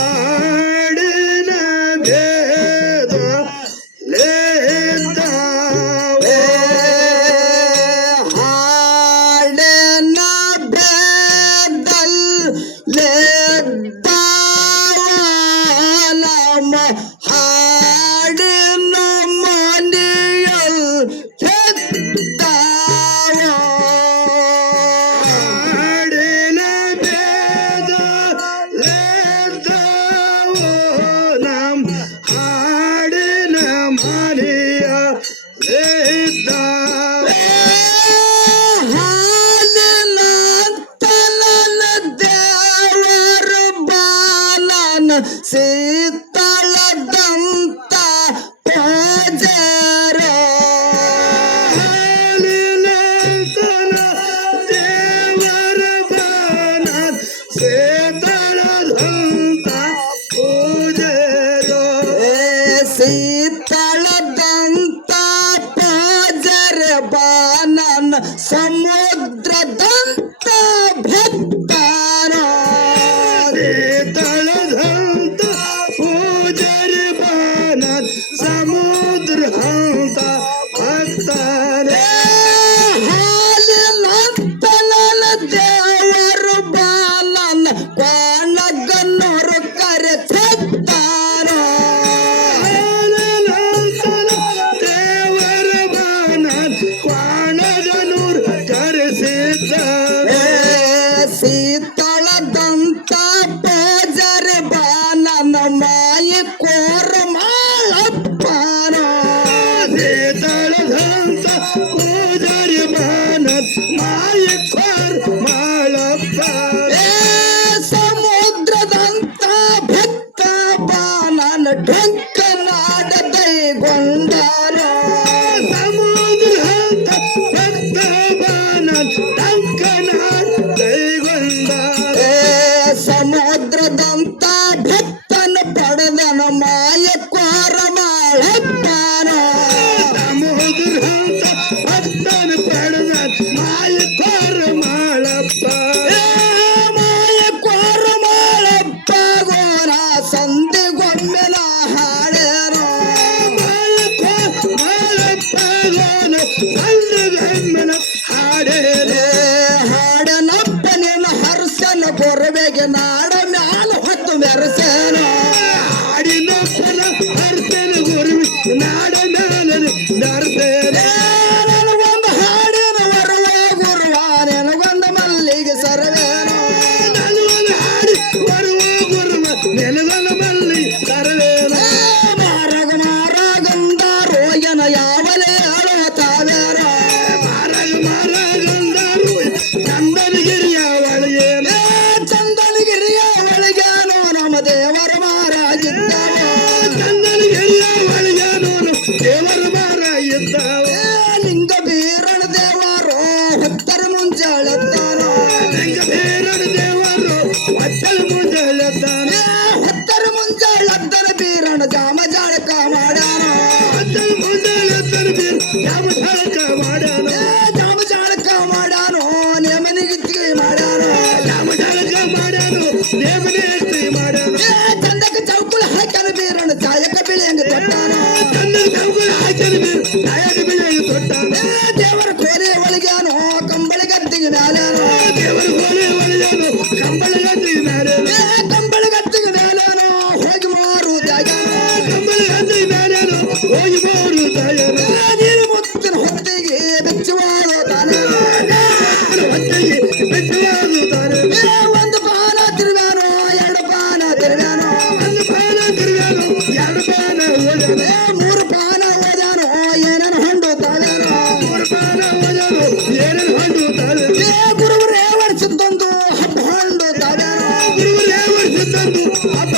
ಹಾಡಿನ ಭೇದ ಲೇದ್ದಾವೆ ಹಾಡಿನ ಭೇದಲ್ ಲೇದ್ದಾವ ನಮ್ಮ ಹಾಡಿನ ಮನೆಯಲ್ ಕೆದ್ದಾವ ಹಾಡಿನ ಭೇದ ಲೇದ್ದಾವೋ ನಮ್ ಹಾಡಿನ ಮನೆಯ ಲೇದ್ದಾವೆ ಹಾಲಿನ ತಲನ ದೇವರ ಬಾಲನ ಸೀತಳದಂತ ಪೂಜಾರ ಹಾಲಿನ ತನ ದೇವರ ಬಾನ ಸೇತಳದಂತ ಪೂಜೆರೋ ಸೀತಳದಂತ ಪೂಜಾರ ಬಾನನ ಸಮುದ್ರದಂತ ಭಕ್ತಾನ ಸೇತಳದಂತ ಪೂಜಾರಿ ಬಾನ ಸಮುದ್ರ ಹಂತ ಭಕ್ತರೇ ಹಾಲಿನ ತಲನ ದೇವರ ಬಾಲನ ಕಾಣಗನ್ನೋರು ಕರೆ ತೆತ್ತಾರ ದೇವರ ಬಾನ ಕ್ವಾಣಗನೂರ್ ಕರೆಸಿದ್ದಾರೆ ಸೀತಳದಂತ ಪೂಜಾರ ಬಾನನ ಮಾಯಿ ಕೋರ ಮಾಳಪ್ಪನ ಸೇತಳದಂತ ಪೂಜಾರಿ ಬಾನ ಮಾಯಕ್ವಾರ್ ಮಾಳಪ್ಪ ಸಮುದ್ರದಂತ ಭಕ್ತ ಬಾನನ ಢಂಕನಾಡದೈ ಗೊಂಡಾರ ಸಮುದ್ರ ಹಂತ ಭಕ್ತ ಬಾನ ಟಂಕನಾಡ್ ಕೈಗೊಂಡಾರ ಸಮುದ್ರದಂತ ಭಕ್ತನ ಪಡೆದನ ಮಾಯ ಕೋರ ಮಾಳಪ್ಪನ ಸಮುದ್ರ ಹಂತ ಭಕ್ತನ ಪಡೆದ ಮಾಯಕ್ವಾರ್ ಮಾಳಪ್ಪ ಮಾಯ ಕೋರ ಮಾಳಪ್ಪ ಗೋರ ಸಂಧಿಗೊಮ್ಮೆನ ಹಾಡೇರ ಮಾಳಪ್ಪಗೋನ ಸಂದಗಮ್ಮನ ಹಾಡೇರೆ ಹಾಡನಪ್ಪನಿನ ಹರ್ಸನ ಕೊರವೆಗೆ ನಾಡ ಮ್ಯಾಲ ಹೊತ್ತು ಮೆರಸೇನ ಹಾಡಿನಪ್ಪನ ಹರ್ತನ ಗುರುವಿ ನಾಡ ನಾಡನೆ ನರ್ತೇನೆ ನನಗೊಂದು ಹಾಡಿನ ವರುವ ಗುರುವ ನನಗೊಂದು ಮಲ್ಲಿಗೆ ಸರವೇನ ನಲ್ವನ ಹಾಡಿ ಬರುವ ಗುರುವ ನೆಲಗಲ ಮಲ್ಲಿ ಕರವೇನ ಮಾರಗಂದ ರೋಯನ ಯಾವಲೇ ಹೇಳೋ ತಾವೇರ ಮಾರಗಂದರು ಚಂದನಗಿರಿಯ ಒಳಗೇನ ಚಂದನಗಿರಿಯ ಒಳಗೇನೋ ನಮ್ಮ ದೇವರ ಮಹಾರಾಜಿದ್ದವ ಚಂದನಗಿರಿಯ ಒಳಗೇನು ದೇವರ ಮಾರ ಇದ್ದಾವ ಲಿಂಗ ಬೀರಣ ದೇವರು ಹೊತ್ತರ ಮುಂಜಾಳತ್ತಾನ ಲಿಂಗ ಬೇರಡ ದೇವರು ಒಟ್ಟಲು ಮುಂಜಾನೆ ಹೊತ್ತರ ಮುಂಜಾಳತ್ತನ ಬೀರಣ ಜಾಮ ಜಾಳಕ ಮಾಡ್ಯಾನ ಒಟ್ಟಲು ಮುಂಜಾನೆ ತರಬೀರ್ ಯಾವ ಝಳಕ ಮಾಡ್ಯಾನ ಜಾಮ ಜಾಳಕ ಮಾಡ್ಯಾನೋ ನೇಮನಿಗಿತ್ತಿಗೆ ಮಾಡ್ಯಾನ ಯಾವ ಝಳಕ ಮಾಡ್ಯಾನು ನೇಮನೆ ಎತ್ತಿ ಮಾಡ್ಯಾನ ಚಂದಕ ಚೌಕುಳ ಹಾಕ್ಯಾನ ಬೀರಣ ಚಾಯಕ ಬಿಳಿಯಂಗ ತೊಟ್ಟಾನ ತನ್ನ ಚೌಕಳ ಹಾಕಿದ ಬೀರ್ ಛಾಯಾಗ ಬಿಳಿಯಾಗಿ ತೊಟ್ಟಾನ ದೇವರ ಕೋರೆ ಒಳಗ್ಯಾನೋ ಕಂಬಳಿ ಗದ್ದಿಗೆ ಮ್ಯಾಲೇನೋ ದೇವರ ಗೋಲೆ ಒಳಗೇನು ಕಂಬಳ ಗದ್ದಿ ಮ್ಯಾಲೇನು ಕಂಬಳಿ ಗದ್ದಿಗೆ ಮ್ಯಾಲೇನೋ ಹೋಗಿ ಮಾರು ಜಾಗ್ಯಾನೋ ಕಂಬಳ ಗದ್ದಿ ಮ್ಯಾಲೇನು ಹೋಗಿ ಬೋರು ತಾಯನು ನೀರು ಮುತ್ತಿನ ಹೊತ್ತಿಗೆ ಬೆಚ್ಚವಾಡೋ ತಾನೇ ಹೊಟ್ಟೆಗೆ ಬೆಚ್ಚವಾಗುತ್ತಾರೆ ಒಂದು ಪಾನ ತಿರುಗಾನೋ ಎರಡು ಪಾನ ತಿರುಗಾನೋ ಒಂದು ಪಾನ ತಿರುಗಾನು ಎರಡು ಪಾನ ಓದಾನು ಮೂರು ಪಾನ ಓದಾನೋ ಏನೇನು ಹೊಂಡು ತಾಳೇನೋ ಮೂರು ಪಾನ ಓದಾನು ಏನೇನು ಹೊಂಡು ತಾಳೆ ಗುರುವರೇ ವರ್ಷದ್ದೊಂದು ಹಬ್ಬ ಹೊಂಡು ತಾಳೇನೋ ಗುರುವರೇ ವರ್ಷದಂದು ಹಬ್ಬ